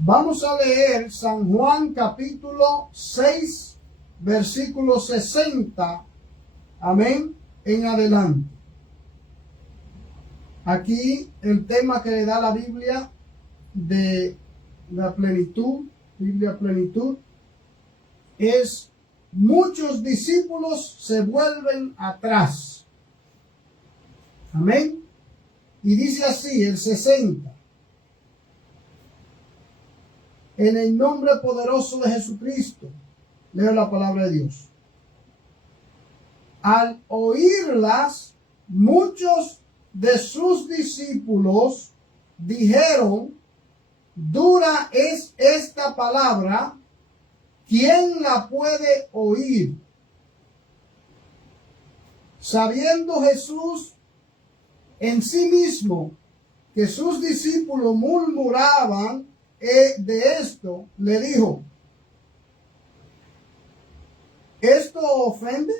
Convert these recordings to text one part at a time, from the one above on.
Vamos a leer San Juan capítulo 6, versículo 60, amén, en adelante. Aquí el tema que le da la Biblia de la plenitud, Biblia plenitud, es muchos discípulos se vuelven atrás. Amén. Y dice así el 60. En el nombre poderoso de Jesucristo, leo la palabra de Dios. Al oírlas, muchos de sus discípulos dijeron: dura es esta palabra, ¿quién la puede oír? Sabiendo Jesús en sí mismo que sus discípulos murmuraban de esto, le dijo: ¿esto ofende?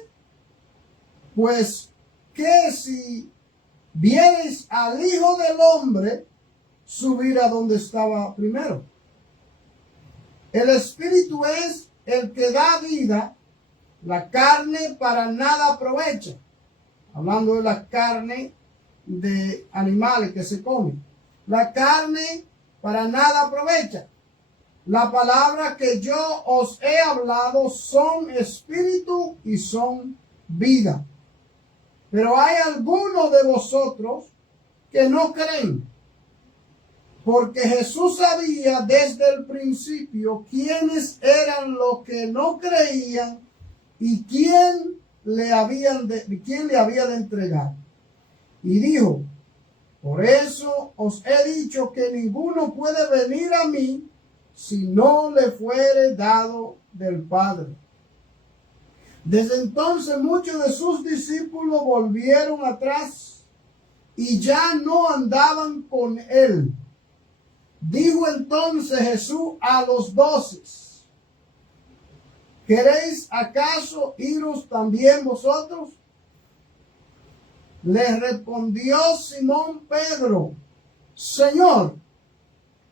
Pues que si viereis al Hijo del Hombre subir a donde estaba primero. El Espíritu es el que da vida, la carne para nada aprovecha. Hablando de la carne de animales que se comen. La carne para nada aprovecha. La palabra que yo os he hablado son espíritu y son vida. Pero hay algunos de vosotros que no creen. Porque Jesús sabía desde el principio quiénes eran los que no creían y quién le había de entregar. Y dijo: por eso os he dicho que ninguno puede venir a mí si no le fuere dado del Padre. Desde entonces muchos de sus discípulos volvieron atrás y ya no andaban con él. Dijo entonces Jesús a los 12: ¿queréis acaso iros también vosotros? Le respondió Simón Pedro: Señor,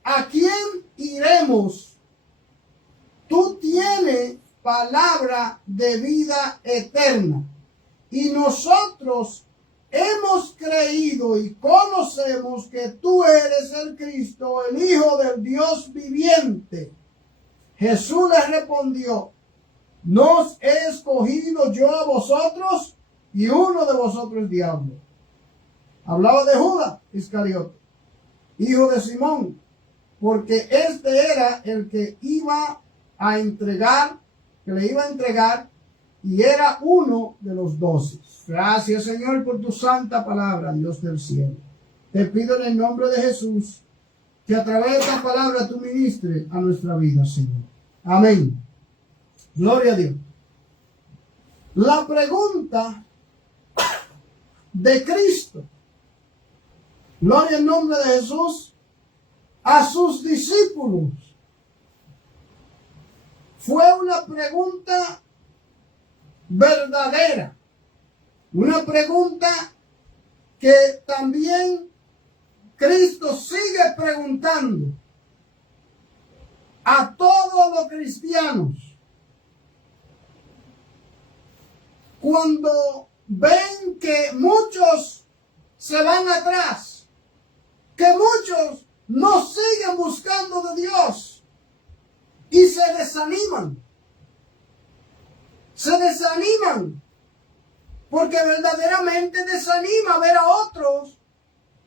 ¿a quién iremos? Tú tienes palabra de vida eterna, y nosotros hemos creído y conocemos que tú eres el Cristo, el Hijo del Dios viviente. Jesús le respondió: ¿no os he escogido yo a vosotros? Y uno de vosotros es diablo. Hablaba de Judas Iscariote, hijo de Simón, porque este era el que iba a entregar, que le iba a entregar, y era uno de los 12. Gracias, Señor, por tu santa palabra, Dios del cielo. Te pido en el nombre de Jesús que a través de esta palabra tú ministres a nuestra vida, Señor. Amén. Gloria a Dios. La pregunta de Cristo, gloria al nombre de Jesús, a sus discípulos, fue una pregunta verdadera, una pregunta que también Cristo sigue preguntando a todos los cristianos cuando ven que muchos se van atrás, que muchos no siguen buscando de Dios y se desaniman. Se desaniman porque verdaderamente desanima ver a otros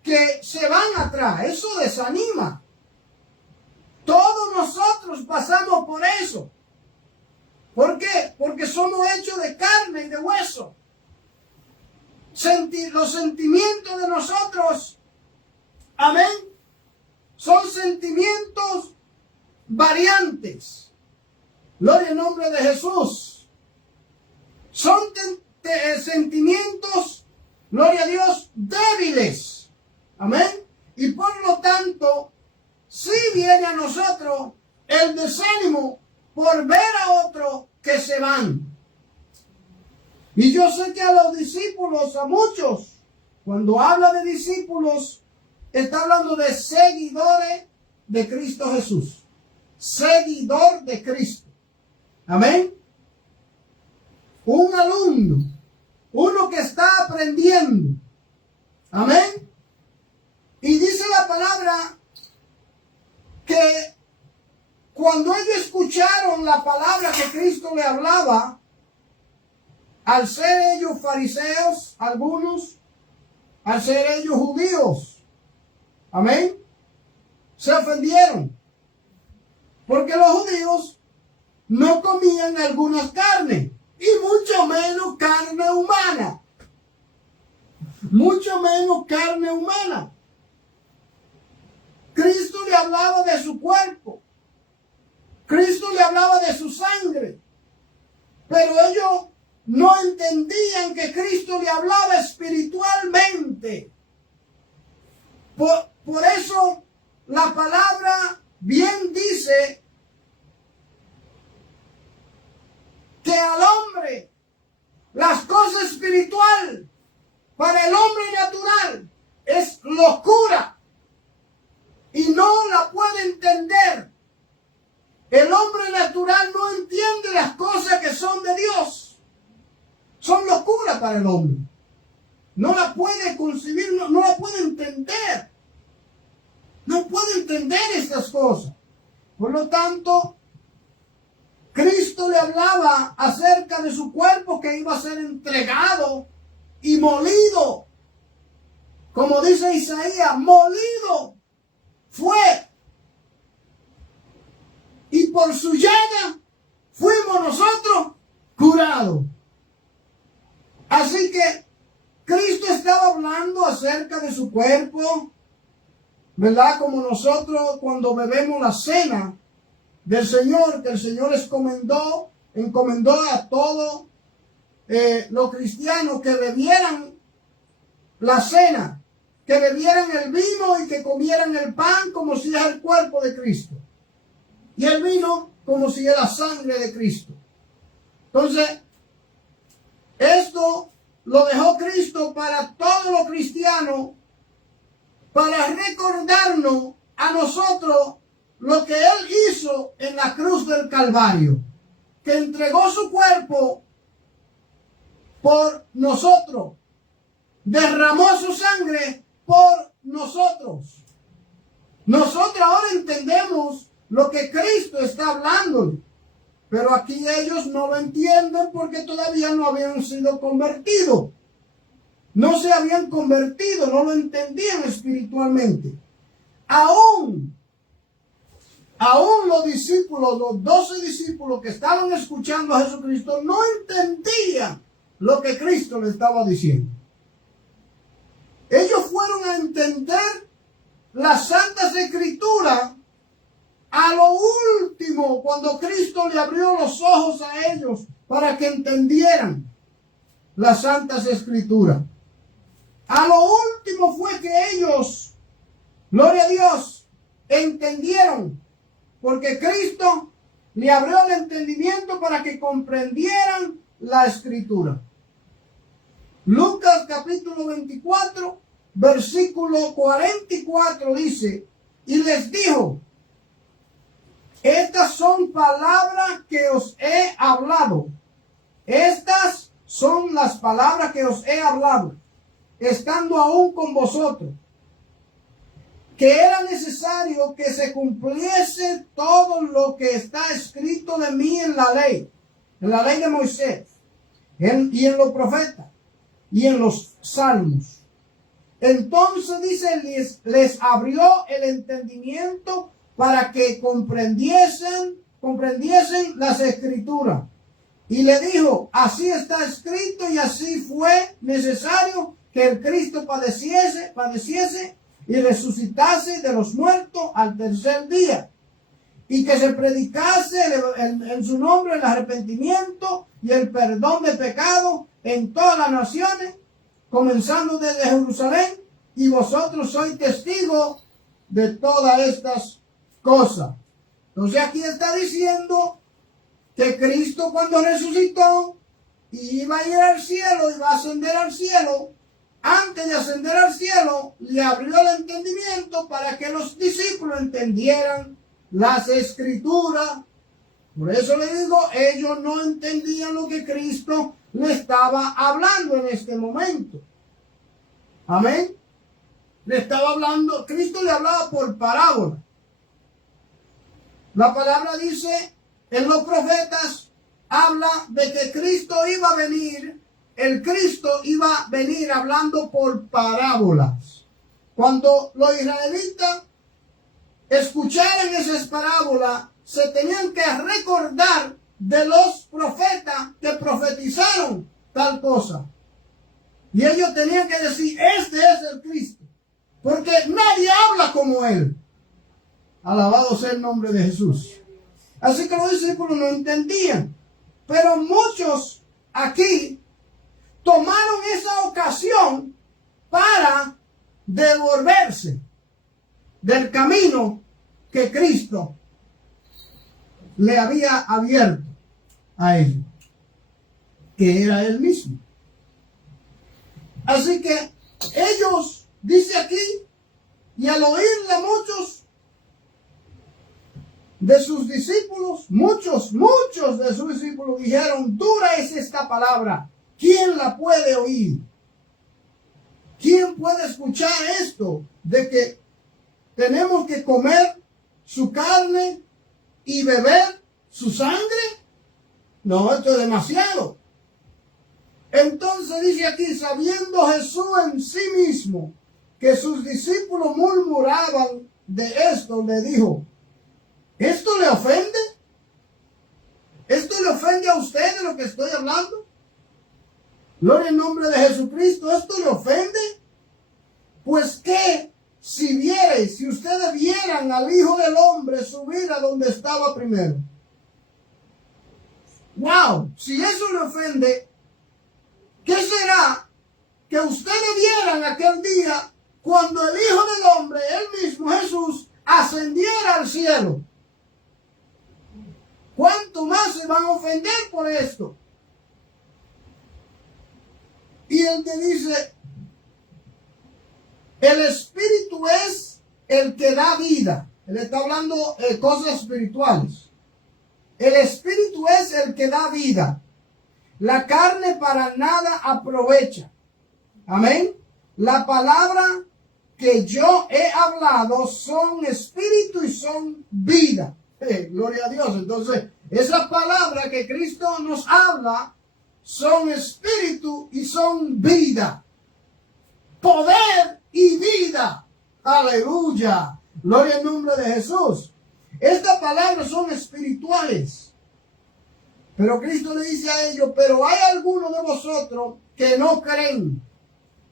que se van atrás. Eso desanima. Todos nosotros pasamos por eso. ¿Por qué? Porque somos hechos de carne y de hueso. Los sentimientos de nosotros, amén, son sentimientos variantes. Gloria al nombre de Jesús. Son sentimientos, gloria a Dios, débiles. Amén. Y por lo tanto, sí viene a nosotros el desánimo por ver a otros que se van. Y yo sé que a los discípulos, a muchos, cuando habla de discípulos, está hablando de seguidores de Cristo Jesús. seguidor de Cristo. Amén. Un alumno, uno que está aprendiendo. Amén. Y dice la palabra que cuando ellos escucharon la palabra que Cristo le hablaba, al ser ellos fariseos, algunos, al ser ellos judíos, amén, se ofendieron. Porque los judíos no comían algunas carnes, y mucho menos carne humana. Mucho menos carne humana. Cristo le hablaba de su cuerpo. Cristo le hablaba de su sangre. Pero ellos no entendían que Cristo le hablaba espiritualmente. Por eso la palabra bien dice que al hombre las cosas espirituales para el hombre natural es locura y no la puede entender. El hombre natural no entiende las cosas que son de Dios. Son locura para el hombre. No la puede concebir, no la puede entender. No puede entender estas cosas. Por lo tanto, Cristo le hablaba acerca de su cuerpo que iba a ser entregado y molido. Como dice Isaías, molido fue. Y por su llaga fuimos nosotros curados. Así que Cristo estaba hablando acerca de su cuerpo, ¿verdad? Como nosotros cuando bebemos la cena del Señor, que el Señor encomendó a todos los cristianos que bebieran la cena, que bebieran el vino y que comieran el pan como si es el cuerpo de Cristo. Y el vino como si es la sangre de Cristo. Entonces, esto lo dejó Cristo para todos los cristianos, para recordarnos a nosotros lo que Él hizo en la cruz del Calvario, que entregó su cuerpo por nosotros, derramó su sangre por nosotros. Nosotros ahora entendemos lo que Cristo está hablando, pero aquí ellos no lo entienden porque todavía no habían sido convertidos. No se habían convertido, no lo entendían espiritualmente. Aún los discípulos, los 12 discípulos que estaban escuchando a Jesucristo, no entendían lo que Cristo les estaba diciendo. Ellos fueron a entender las Santas Escrituras a lo último, cuando Cristo le abrió los ojos a ellos para que entendieran las Santas Escrituras. A lo último fue que ellos, gloria a Dios, entendieron, porque Cristo le abrió el entendimiento para que comprendieran la Escritura. Lucas capítulo 24, versículo 44 dice, y les dijo, estas son palabras que os he hablado. Estas son las palabras que os he hablado, estando aún con vosotros, que era necesario que se cumpliese todo lo que está escrito de mí en la ley de Moisés, y en los profetas, y en los salmos. Entonces dice, les abrió el entendimiento para que comprendiesen las Escrituras. Y le dijo, así está escrito y así fue necesario que el Cristo padeciese y resucitase de los muertos al tercer día. Y que se predicase en su nombre el arrepentimiento y el perdón de pecados en todas las naciones, comenzando desde Jerusalén, y vosotros sois testigos de todas estas cosas. Entonces aquí está diciendo que Cristo cuando resucitó iba a ir al cielo, iba a ascender al cielo. Antes de ascender al cielo, le abrió el entendimiento para que los discípulos entendieran las escrituras. Por eso le digo, ellos no entendían lo que Cristo le estaba hablando en este momento. Amén. Le estaba hablando, Cristo le hablaba por parábola. La palabra dice, en los profetas, habla de que Cristo iba a venir, el Cristo iba a venir hablando por parábolas. Cuando los israelitas escucharan esas parábolas, se tenían que recordar de los profetas que profetizaron tal cosa. Y ellos tenían que decir, este es el Cristo. Porque nadie habla como él. Alabado sea el nombre de Jesús. Así que los discípulos no entendían. Pero muchos aquí tomaron esa ocasión para devolverse del camino que Cristo le había abierto a ellos, que era él mismo. Así que ellos, dice aquí, y al oírle muchos de sus discípulos, muchos de sus discípulos dijeron, dura es esta palabra, ¿quién la puede oír? ¿Quién puede escuchar esto de que tenemos que comer su carne y beber su sangre? No, esto es demasiado. Entonces dice aquí, sabiendo Jesús en sí mismo que sus discípulos murmuraban de esto, le dijo, ¿esto le ofende? ¿Esto le ofende a usted de lo que estoy hablando? Gloria en nombre de Jesucristo, ¿esto le ofende? Pues que si ustedes vieran al Hijo del Hombre subir a donde estaba primero. Wow, si eso le ofende, ¿qué será que ustedes vieran aquel día cuando el Hijo del Hombre, él mismo Jesús, ascendiera al cielo? ¿Cuánto más se van a ofender por esto? Y él te dice, el Espíritu es el que da vida. Él está hablando de cosas espirituales. El Espíritu es el que da vida. La carne para nada aprovecha. Amén. La palabra que yo he hablado son espíritu y son vida. Gloria a Dios. Entonces, esa palabra que Cristo nos habla son espíritu y son vida. Poder y vida. Aleluya. Gloria al nombre de Jesús. Estas palabras son espirituales. Pero Cristo le dice a ellos, pero hay algunos de vosotros que no creen.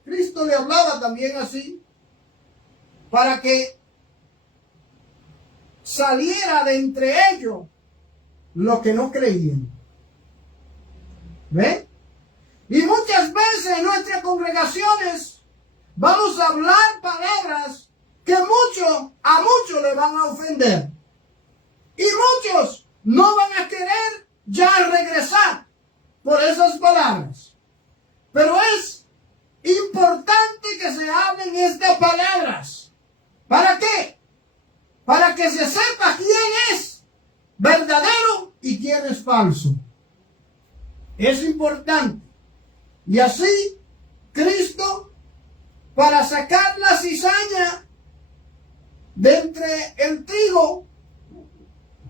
Cristo le hablaba también así, para que saliera de entre ellos los que no creían. ¿Ven? Y muchas veces en nuestras congregaciones vamos a hablar palabras que a muchos le van a ofender. Y muchos no van a querer ya regresar por esas palabras. Pero es importante que se hablen estas palabras. ¿Para qué? Para que se sepa quién es verdadero y quién es falso. Es importante. Y así, Cristo, para sacar la cizaña de entre el trigo,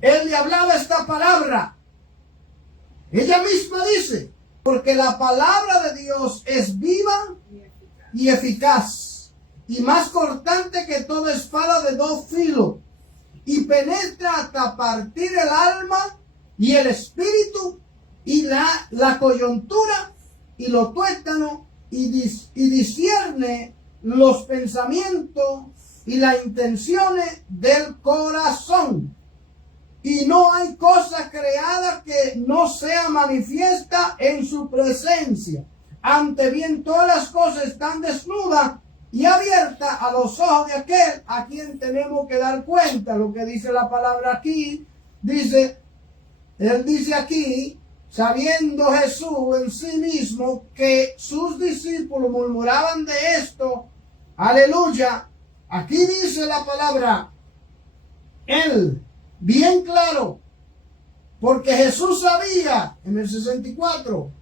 él le hablaba esta palabra. Ella misma dice, porque la palabra de Dios es viva y eficaz, y más cortante que toda espada de dos filos, y penetra hasta partir el alma y el espíritu, y la coyuntura, y los tuétanos, y discierne los pensamientos y las intenciones del corazón. Y no hay cosa creada que no sea manifiesta en su presencia. Ante bien todas las cosas están desnudas y abiertas a los ojos de aquel a quien tenemos que dar cuenta. Lo que dice la palabra aquí, él dice aquí, sabiendo Jesús en sí mismo que sus discípulos murmuraban de esto, aleluya, aquí dice la palabra, él bien claro, porque Jesús sabía en el 64,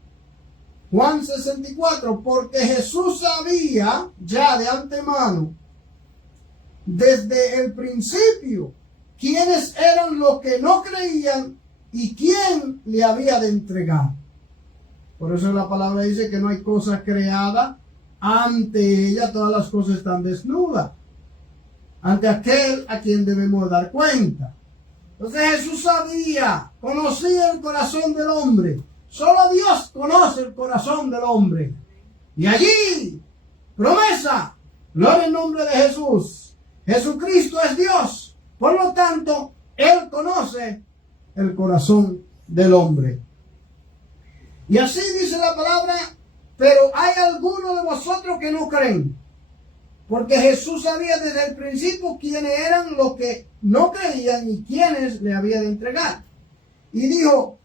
Juan 64, porque Jesús sabía ya de antemano, desde el principio, quiénes eran los que no creían y quién le había de entregar. Por eso la palabra dice que no hay cosa creada ante ella, todas las cosas están desnudas, ante aquel a quien debemos dar cuenta. Entonces Jesús sabía, conocía el corazón del hombre. Solo Dios conoce el corazón del hombre. Y allí, promesa, gloria al nombre de Jesús. Jesucristo es Dios. Por lo tanto, Él conoce el corazón del hombre. Y así dice la palabra, pero hay algunos de vosotros que no creen. Porque Jesús sabía desde el principio quiénes eran los que no creían y quiénes le había de entregar. Y dijo,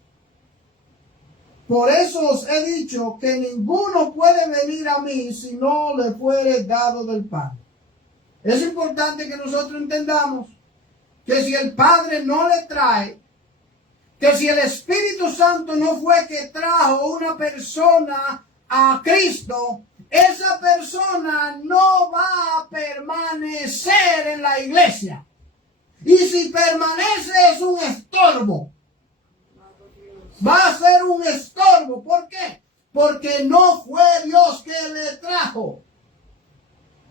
por eso os he dicho que ninguno puede venir a mí si no le fuere dado del Padre. Es importante que nosotros entendamos que si el Padre no le trae, que si el Espíritu Santo no fue que trajo una persona a Cristo, esa persona no va a permanecer en la iglesia. Y si permanece es un estorbo. Va a ser un estorbo. ¿Por qué? Porque no fue Dios que le trajo.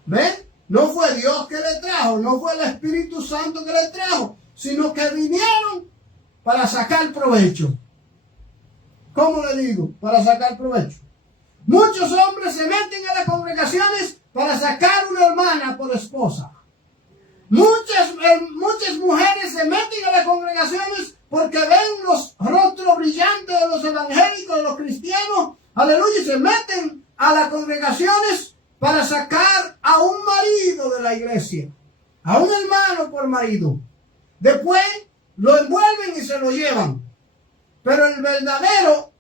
¿Ven? No fue Dios que le trajo, no fue el Espíritu Santo que le trajo, sino que vinieron para sacar provecho. ¿Cómo le digo? Para sacar provecho. Muchos hombres se meten a las congregaciones para sacar una hermana por esposa. Muchas mujeres se meten a las congregaciones porque ven los rostros brillantes de los evangélicos, de los cristianos, aleluya, y se meten a las congregaciones para sacar a un marido de la iglesia, a un hermano por marido. Después lo envuelven y se lo llevan. Pero el verdadero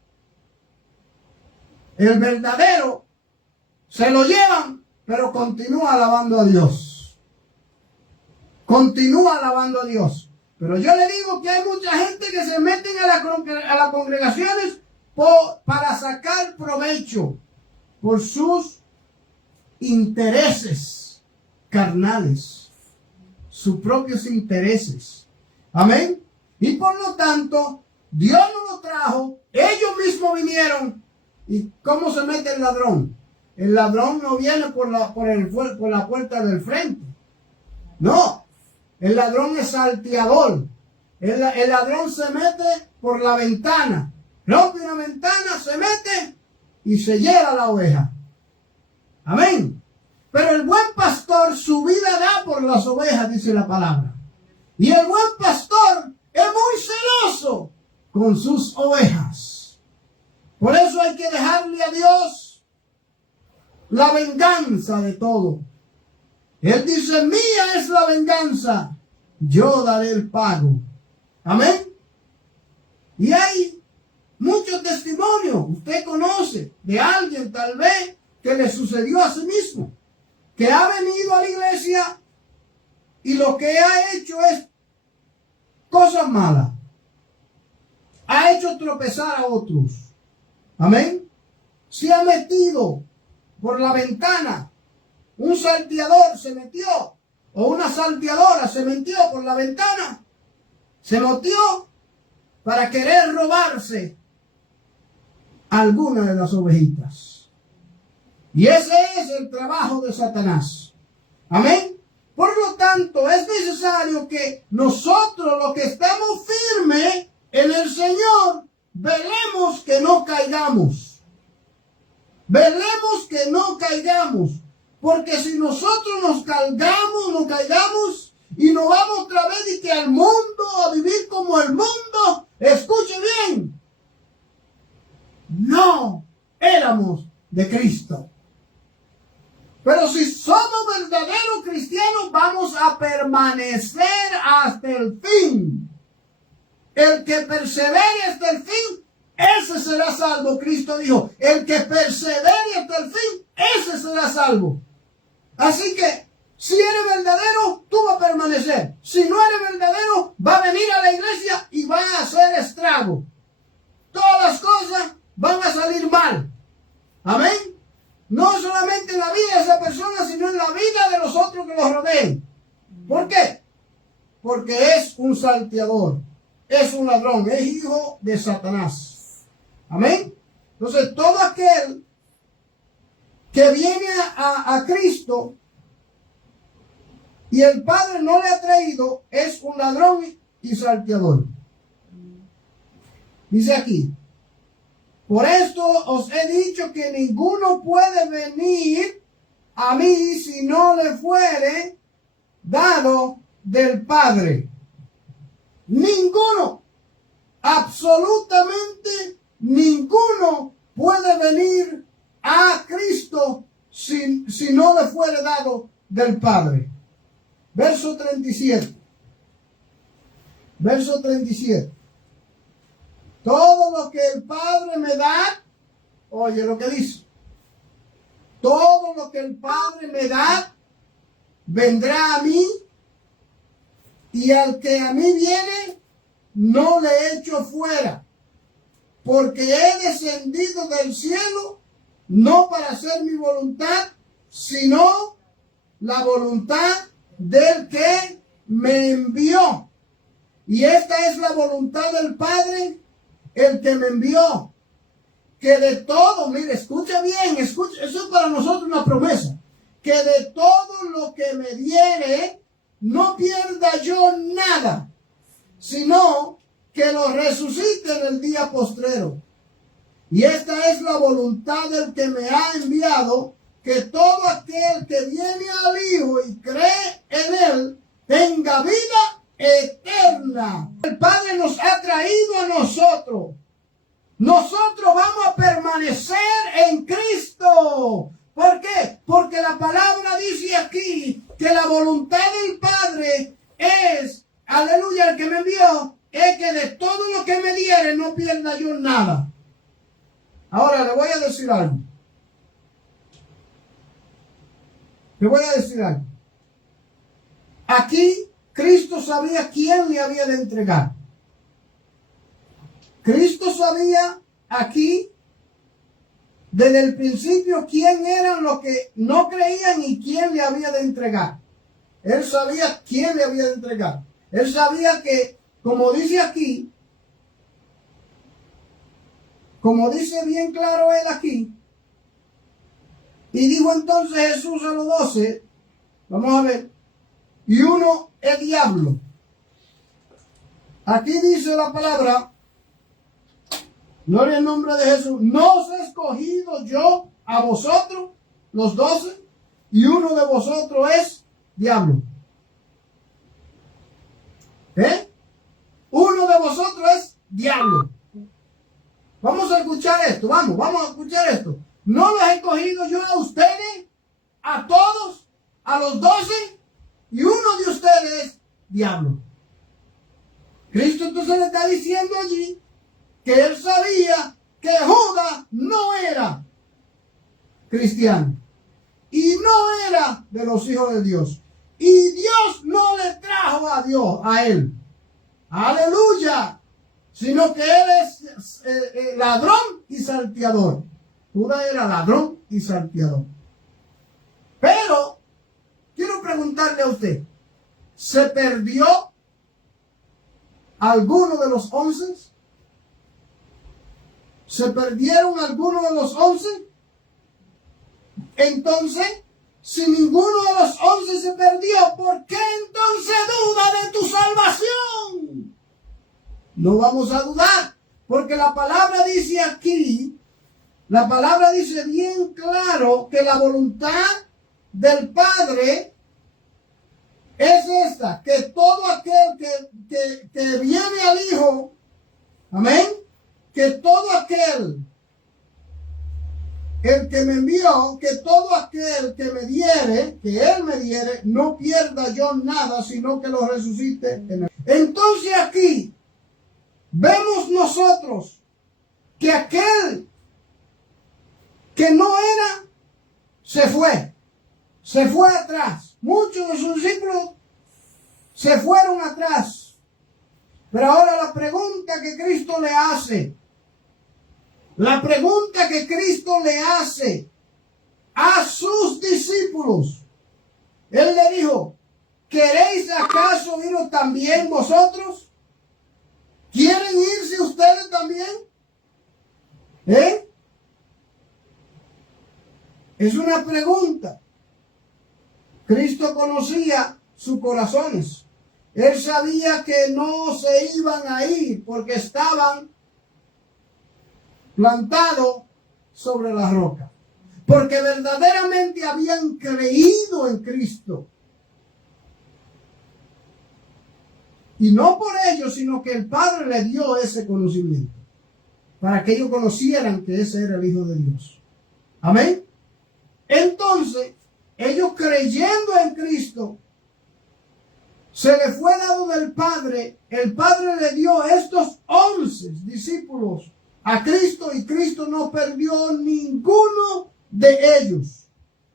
se lo llevan, pero continúa alabando a Dios. Continúa alabando a Dios. Pero yo le digo que hay mucha gente que se meten a las congregaciones para sacar provecho por sus intereses carnales, sus propios intereses. Amén. Y por lo tanto, Dios no lo trajo, ellos mismos vinieron. ¿Y cómo se mete el ladrón? El ladrón no viene por la puerta del frente. No, el ladrón es salteador. El ladrón se mete por la ventana. Rompe una ventana, se mete y se lleva la oveja. Amén. Pero el buen pastor su vida da por las ovejas, dice la palabra. Y el buen pastor es muy celoso con sus ovejas. Por eso hay que dejarle a Dios la venganza de todo. Él dice, mía es la venganza, yo daré el pago. Amén. Y hay muchos testimonios, usted conoce de alguien tal vez que le sucedió a sí mismo, que ha venido a la iglesia y lo que ha hecho es cosas malas. Ha hecho tropezar a otros. Amén. Se ha metido por la ventana. Un salteador se metió, o una salteadora se metió por la ventana. Se metió para querer robarse alguna de las ovejitas. Y ese es el trabajo de Satanás. Amén. Por lo tanto, es necesario que nosotros, los que estamos firmes en el Señor, velemos que no caigamos. Velemos que no caigamos. Porque si nosotros nos caigamos y nos vamos otra vez y que al mundo, a vivir como el mundo, escuche bien, no éramos de Cristo. Pero si somos verdaderos cristianos, vamos a permanecer hasta el fin. El que persevere hasta el fin, ese será salvo. Cristo dijo, el que persevere hasta el fin, ese será salvo. Así que, si eres verdadero, tú vas a permanecer. Si no eres verdadero, va a venir ¿Por qué? Porque es un salteador, es un ladrón, es hijo de Satanás. Amén. Entonces, todo aquel que viene a Cristo y el Padre no le ha traído, es un ladrón y salteador. Dice aquí, por esto os he dicho que ninguno puede venir a mí si no le fuere dado del Padre. Ninguno, absolutamente ninguno puede venir a Cristo si no le fuere dado del Padre. Verso 37. Verso 37. Todo lo que el Padre me da, oye lo que dice. Todo lo que el Padre me da, vendrá a mí, y al que a mí viene, no le echo fuera, porque he descendido del cielo, no para hacer mi voluntad, sino la voluntad del que me envió. Y esta es la voluntad del Padre, el que me envió, que de todo, mire, escucha bien, escucha, eso es para nosotros una promesa, que de todo lo que me diere, no pierda yo nada, sino que lo resucite en el día postrero. Y esta es la voluntad del que me ha enviado, que todo aquel que viene al Hijo y cree en Él, tenga vida eterna. El Padre nos ha traído a nosotros. Nosotros vamos a permanecer en Cristo. ¿Por qué? Porque la palabra dice aquí que la voluntad del Padre es, aleluya, el que me envió, es que de todo lo que me diere no pierda yo nada. Ahora le voy a decir algo. Le voy a decir algo. Aquí Cristo sabía quién le había de entregar. Cristo sabía aquí desde el principio quién eran los que no creían y quién le había de entregar. Él sabía quién le había de entregar. Él sabía que, como dice aquí, como dice bien claro él aquí, y dijo entonces Jesús a los 12, vamos a ver, y uno es diablo. Aquí dice la palabra, gloria al nombre de Jesús, no os he escogido yo a vosotros, los 12, y uno de vosotros es diablo. Uno de vosotros es diablo. Vamos a escuchar esto, vamos a escuchar esto. No los he escogido yo a ustedes, a todos, a los 12, y uno de ustedes es diablo. Cristo entonces le está diciendo allí que él sabía que Judas no era cristiano y no era de los hijos de Dios, y Dios no le trajo a Dios a él, aleluya, sino que él es ladrón y salteador. Judas era ladrón y salteador. Pero quiero preguntarle a usted, ¿se perdió alguno de los 11? ¿Se perdieron algunos de los 11? Entonces, si ninguno de los 11 se perdió, ¿por qué entonces duda de tu salvación? No vamos a dudar, porque la palabra dice aquí, la palabra dice bien claro que la voluntad del Padre es esta, que todo aquel que viene al Hijo, amén, que todo aquel, el que me envió, que todo aquel que me diere, que Él me diere, no pierda yo nada, sino que lo resucite en él. Entonces aquí vemos nosotros que aquel que no era, se fue atrás. Muchos de sus discípulos se fueron atrás. Pero ahora la pregunta que Cristo le hace, la pregunta que Cristo le hace a sus discípulos, Él le dijo, ¿queréis acaso iros también vosotros? ¿Quieren irse ustedes también? Es una pregunta. Cristo conocía sus corazones. Él sabía que no se iban a ir porque estaban plantados sobre la roca. Porque verdaderamente habían creído en Cristo. Y no por ellos, sino que el Padre le dio ese conocimiento. Para que ellos conocieran que ese era el Hijo de Dios. Amén. Entonces, ellos creyendo en Cristo, se le fue dado del Padre. El Padre le dio estos 11 discípulos a Cristo y Cristo no perdió ninguno de ellos.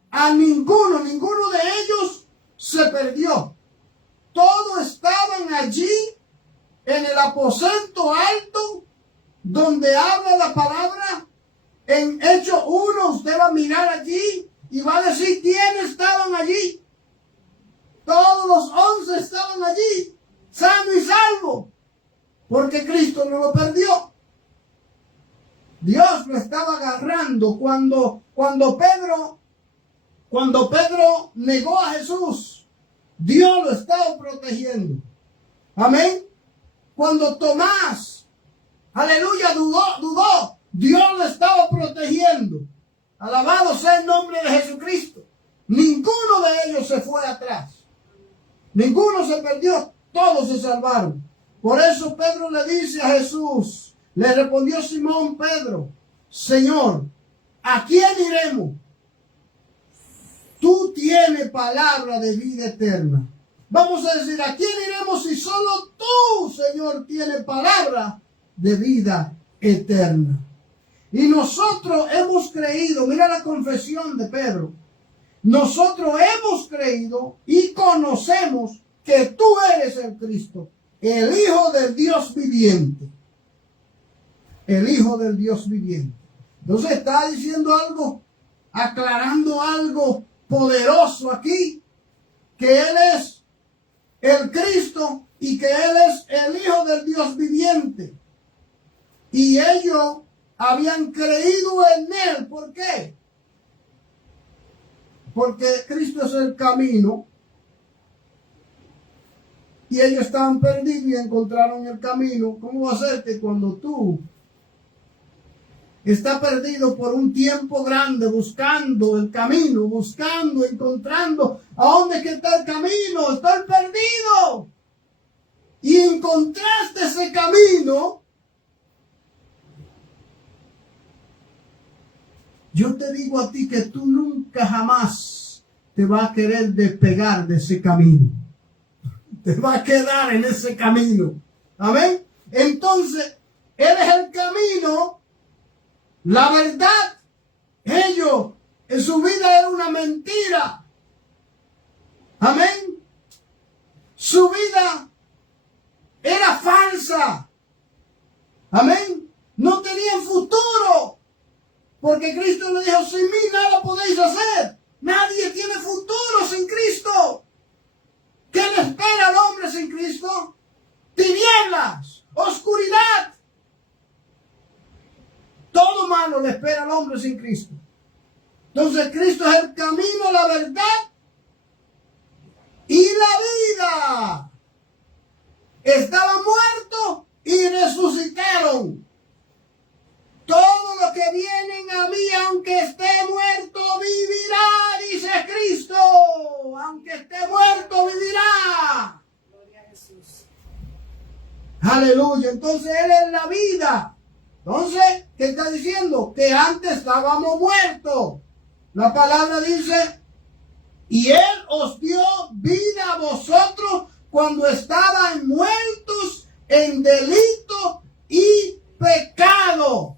A ninguno de ellos se perdió. Todos estaban allí en el aposento alto donde habla la palabra. En Hechos 1 usted va a mirar allí y va a decir quiénes estaban allí. Todos los 11 estaban allí, sano y salvo, porque Cristo no lo perdió. Dios lo estaba agarrando cuando Pedro negó a Jesús. Dios lo estaba protegiendo. Amén. Cuando Tomás, aleluya, dudó, Dios lo estaba protegiendo. Alabado sea el nombre de Jesucristo. Ninguno de ellos se fue atrás. Ninguno se perdió. Todos se salvaron. Por eso Pedro le dice a Jesús, le respondió Simón Pedro, Señor, ¿a quién iremos? Tú tienes palabra de vida eterna. Vamos a decir, ¿a quién iremos si solo tú, Señor, tienes palabra de vida eterna? Y nosotros hemos creído, mira la confesión de Pedro, nosotros hemos creído y conocemos que tú eres el Cristo, el Hijo del Dios viviente. El Hijo del Dios viviente. Entonces está diciendo algo, aclarando algo poderoso aquí, que Él es el Cristo y que Él es el Hijo del Dios viviente. Y ellos habían creído en Él. ¿Por qué? Porque Cristo es el camino. Y ellos estaban perdidos y encontraron el camino. ¿Cómo va a ser que cuando tú estás perdido por un tiempo grande buscando el camino, encontrando a dónde que está el camino? Estoy perdido. Y encontraste ese camino. Yo te digo a ti que tú nunca jamás te vas a querer despegar de ese camino. Te vas a quedar en ese camino. Amén. Entonces, Él es el camino, la verdad. Ellos, en su vida era una mentira. Amén. Su vida era falsa. Amén. No tenían futuro. Porque Cristo le dijo, sin mí nada podéis hacer. Nadie tiene futuro sin Cristo. ¿Qué le espera al hombre sin Cristo? Tinieblas, oscuridad. Todo malo le espera al hombre sin Cristo. Entonces Cristo es el camino, la verdad y la vida. Estaban muertos y resucitaron. Todos los que vienen a mí, aunque esté muerto, vivirá, dice Cristo. Aunque esté muerto, vivirá. Gloria a Jesús. Aleluya. Entonces Él es la vida. Entonces, ¿qué está diciendo? Que antes estábamos muertos. La palabra dice, y Él os dio vida a vosotros cuando estaban muertos en delito y pecado,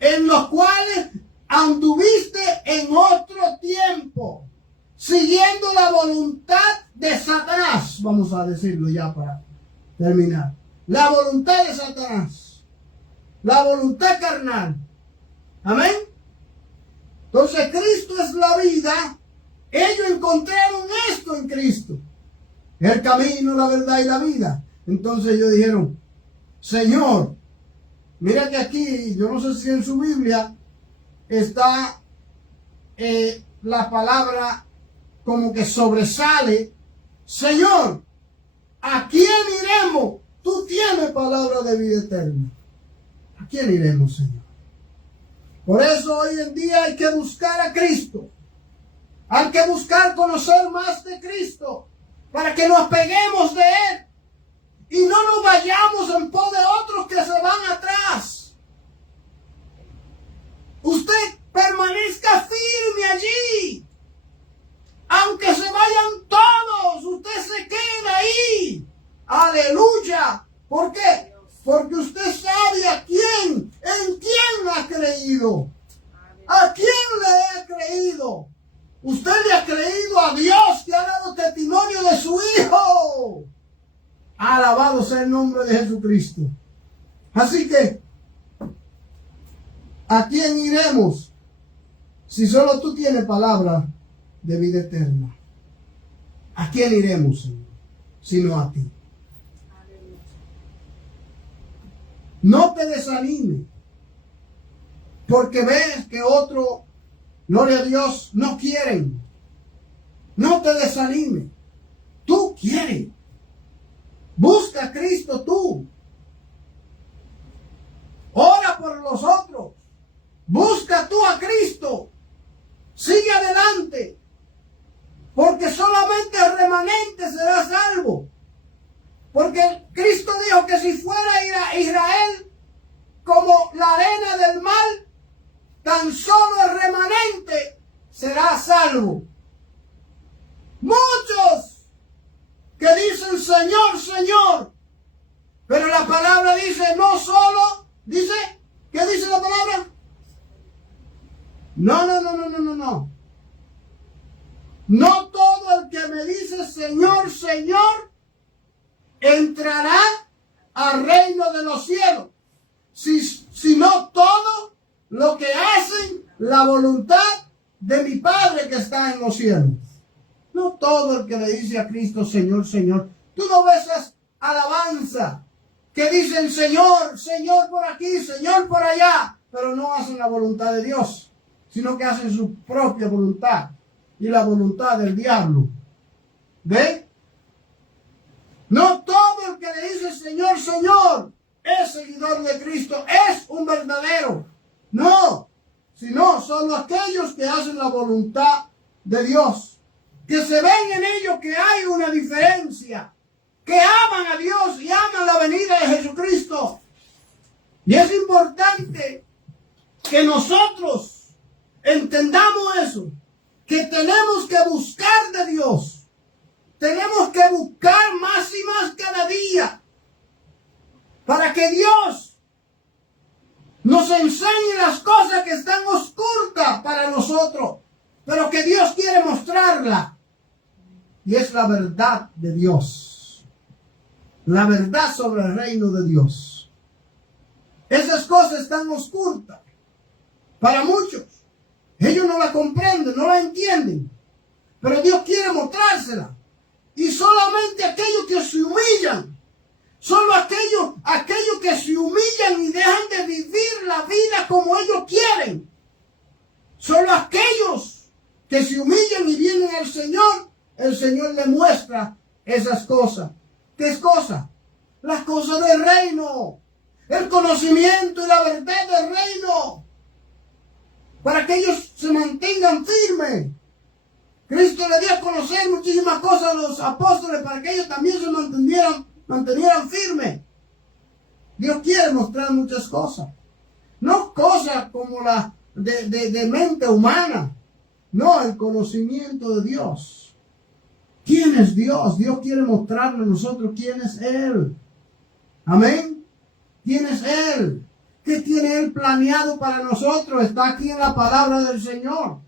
en los cuales anduviste en otro tiempo, siguiendo la voluntad de Satanás. Vamos a decirlo ya para terminar. La voluntad de Satanás. La voluntad carnal. Amén. Entonces Cristo es la vida Ellos encontraron esto en Cristo. El camino, la verdad y la vida. Entonces ellos dijeron, Señor, mira que aquí, yo no sé si en su Biblia está la palabra como que sobresale. Señor, ¿a quién iremos? Tú tienes palabra de vida eterna. ¿A quién iremos, Señor? Por eso hoy en día hay que buscar a Cristo. Hay que buscar conocer más de Cristo para que nos peguemos de Él y no nos vayamos en pos de otros que se van atrás. Usted permanezca firme allí. Aunque se vayan todos, usted se queda ahí. Aleluya. ¿Por qué? Porque usted sabe en quién ha creído. ¿A quién le ha creído? Usted le ha creído a Dios que ha dado testimonio de su Hijo. Alabado sea el nombre de Jesucristo. Así que, ¿a quién iremos si solo tú tienes palabra de vida eterna? ¿A quién iremos, Señor? Sino a ti. No te desanimes, porque ves que otro, gloria a Dios, no quieren. No te desanimes. Tú quieres. Busca a Cristo tú. Ora por los otros. Busca tú a Cristo. Sigue adelante. Porque solamente el remanente será salvo. Porque Cristo dijo que si fuera Israel como la arena del mar, tan solo el remanente será salvo. Muchos que dicen Señor, Señor, pero la palabra dice no solo, dice, ¿qué dice la palabra? No. No todo el que me dice Señor, Señor, entrará al reino de los cielos, sino todo lo que hacen la voluntad de mi Padre que está en los cielos. No todo el que le dice a Cristo Señor, Señor. Tú no ves esas alabanzas que dicen Señor, Señor por aquí, Señor por allá, pero no hacen la voluntad de Dios, sino que hacen su propia voluntad y la voluntad del diablo. ¿Ve? No todo el que le dice Señor, Señor es seguidor de Cristo, es un verdadero. No, sino solo aquellos que hacen la voluntad de Dios, que se ven en ellos que hay una diferencia, que aman a Dios y aman la venida de Jesucristo. Y es importante que nosotros entendamos eso, que tenemos que buscar de Dios. Tenemos que buscar más y más cada día para que Dios nos enseñe las cosas que están ocultas para nosotros, pero que Dios quiere mostrarla. Y es la verdad de Dios. La verdad sobre el reino de Dios. Esas cosas están ocultas para muchos. Ellos no la comprenden, no la entienden. Pero Dios quiere mostrársela. Y solamente aquellos que se humillan, solo aquellos que se humillan y dejan de vivir la vida como ellos quieren, solo aquellos que se humillan y vienen al Señor, el Señor le muestra esas cosas. ¿Qué es cosa? Las cosas del reino, el conocimiento y la verdad del reino, para que ellos se mantengan firmes. Cristo le dio a conocer muchísimas cosas a los apóstoles para que ellos también se mantenieran firmes. Dios quiere mostrar muchas cosas. No cosas como las de mente humana. No, el conocimiento de Dios. ¿Quién es Dios? Dios quiere mostrarle a nosotros quién es Él. Amén. ¿Quién es Él? ¿Qué tiene Él planeado para nosotros? Está aquí en la palabra del Señor.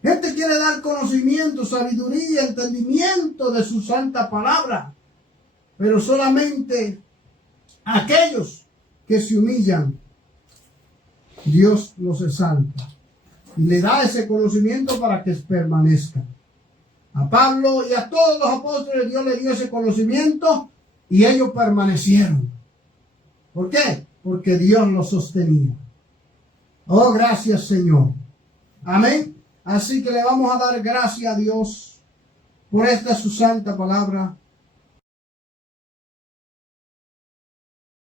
Él te quiere dar conocimiento, sabiduría, entendimiento de su santa palabra. Pero solamente aquellos que se humillan, Dios los exalta. y le da ese conocimiento para que permanezca. A Pablo y a todos los apóstoles Dios le dio ese conocimiento y ellos permanecieron. ¿Por qué? Porque Dios los sostenía. Oh, gracias, Señor. Amén. Así que le vamos a dar gracias a Dios por esta su santa palabra.